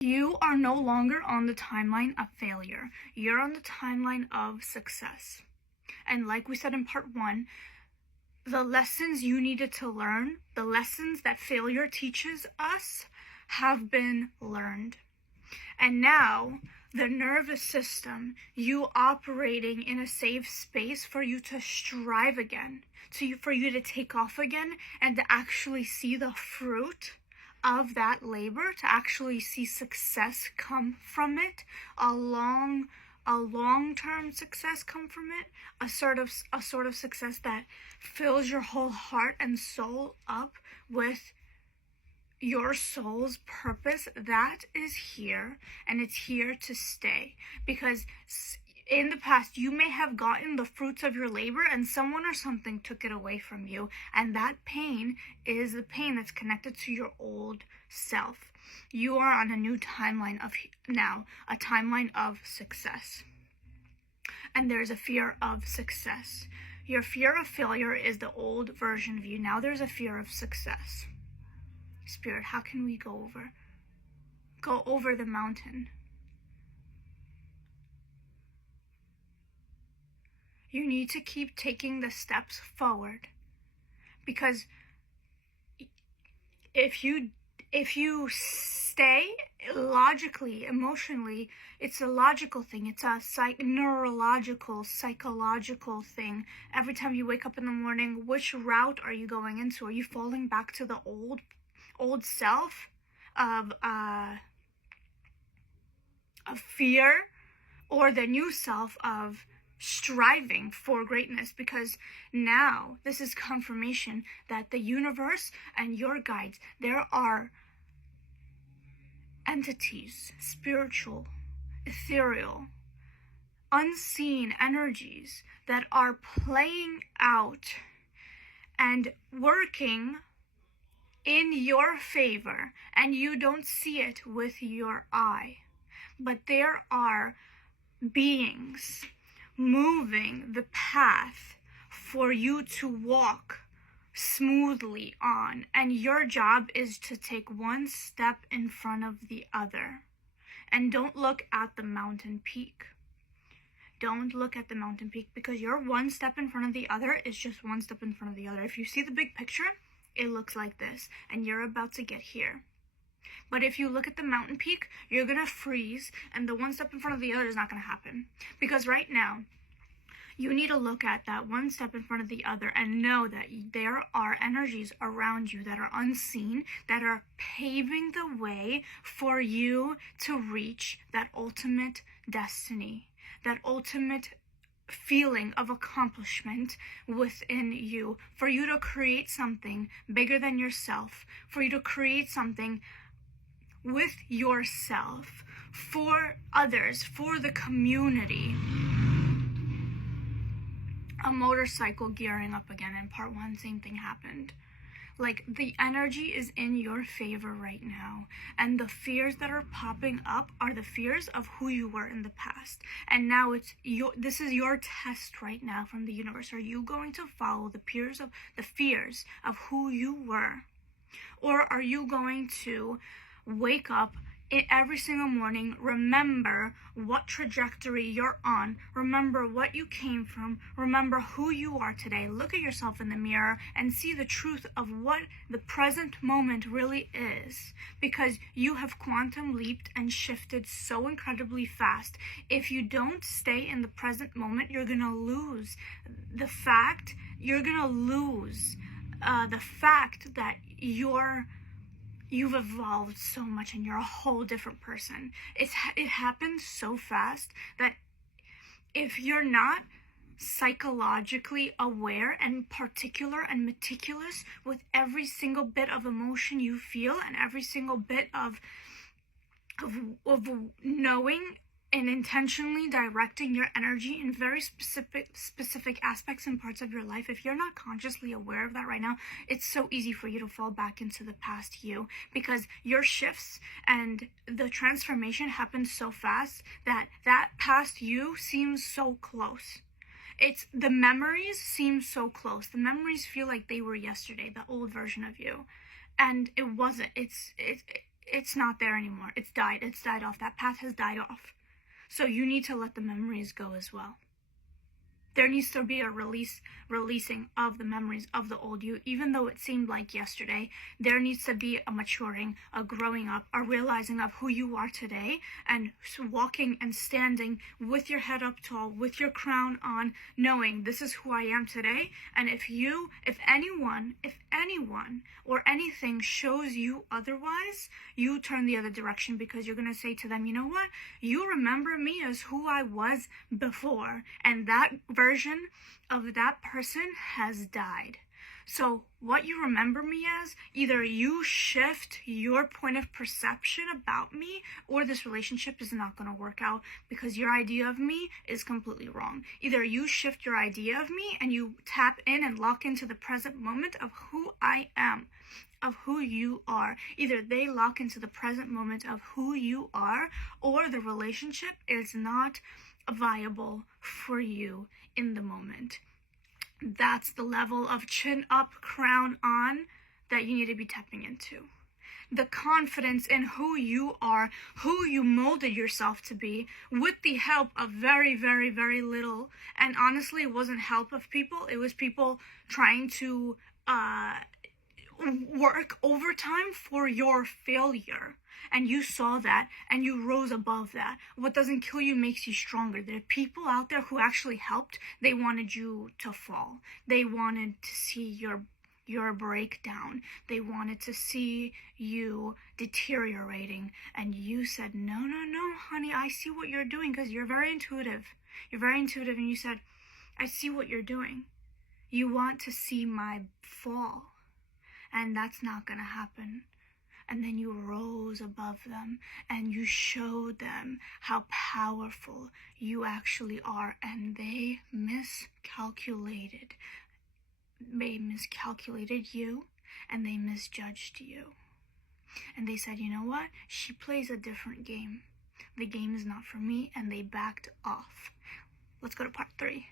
You are no longer on the timeline of failure. You're on the timeline of success. And like we said in part 1, the lessons you needed to learn, the lessons that failure teaches us, have been learned. And now, the nervous system, you operating in a safe space for you to strive again, for you to take off again, and to actually see the fruit of that labor, to actually see success come from it, a long-term success come from it, a sort of success that fills your whole heart and soul up with your soul's purpose. That is here, and it's here to stay. Because in the past, you may have gotten the fruits of your labor and someone or something took it away from you. And that pain is the pain that's connected to your old self. You are on a new timeline of now, a timeline of success. And there's a fear of success. Your fear of failure is the old version of you. Now there's a fear of success. Spirit, how can we go over the mountain? You need to keep taking the steps forward, because if you stay logically, emotionally, it's a logical thing. It's a neurological, psychological thing. Every time you wake up in the morning, which route are you going into? Are you falling back to the old self of fear, or the new self of striving for greatness? Because now this is confirmation that the universe and your guides, there are entities, spiritual, ethereal, unseen energies that are playing out and working in your favor, and you don't see it with your eye. But there are beings moving the path for you to walk smoothly on, and your job is to take one step in front of the other. And don't look at the mountain peak. Don't look at the mountain peak, because your one step in front of the other is just one step in front of the other. If you see the big picture, it looks like this, and you're about to get here. But if you look at the mountain peak, you're going to freeze, and the one step in front of the other is not going to happen. Because right now, you need to look at that one step in front of the other and know that there are energies around you that are unseen, that are paving the way for you to reach that ultimate destiny, that ultimate feeling of accomplishment within you, for you to create something bigger than yourself, for you to create something with yourself, for others, for the community. A motorcycle gearing up again. In part 1, same thing happened. Like, the energy is in your favor right now, and the fears that are popping up are the fears of who you were in the past. And now this is your test right now from the universe. Are you going to follow the fears of who you were, or are you going to wake up every single morning, remember what trajectory you're on, remember what you came from, remember who you are today, look at yourself in the mirror and see the truth of what the present moment really is, because you have quantum leaped and shifted so incredibly fast. If you don't stay in the present moment, you're gonna lose the fact that you've evolved so much and you're a whole different person. It happens so fast that if you're not psychologically aware and particular and meticulous with every single bit of emotion you feel and every single bit of knowing and intentionally directing your energy in very specific aspects and parts of your life, if you're not consciously aware of that right now, it's so easy for you to fall back into the past you, because your shifts and the transformation happens so fast that past you seems so close. The memories seem so close. The memories feel like they were yesterday, the old version of you. And it wasn't. it's not there anymore. It's died off. That path has died off. So you need to let the memories go as well. There needs to be a releasing of the memories of the old you, even though it seemed like yesterday. There needs to be a maturing, a growing up, a realizing of who you are today, and walking and standing with your head up tall, with your crown on, knowing this is who I am today. And if anyone or anything shows you otherwise, you turn the other direction, because you're going to say to them, you know what? You remember me as who I was before, and that version of that person has died. So what you remember me as, either you shift your point of perception about me, or this relationship is not going to work out, because your idea of me is completely wrong. Either you shift your idea of me and you tap in and lock into the present moment of who I am, of who you are. Either they lock into the present moment of who you are, or the relationship is not viable for you in the moment. That's the level of chin up, crown on that you need to be tapping into. The confidence in who you are, who you molded yourself to be, with the help of very, very, very little. And honestly, it wasn't help of people. It was people trying to work overtime for your failure. And you saw that, and you rose above that. What doesn't kill you makes you stronger. There are people out there who actually helped. They wanted you to fall. They wanted to see your breakdown. They wanted to see you deteriorating. And you said, no, honey, I see what you're doing, because you're very intuitive. You're very intuitive, and you said, I see what you're doing. You want to see my fall. And that's not going to happen. And then you rose above them, and you showed them how powerful you actually are. And they miscalculated. They miscalculated you, and they misjudged you. And they said, you know what? She plays a different game. The game is not for me, and they backed off. Let's go to part 3.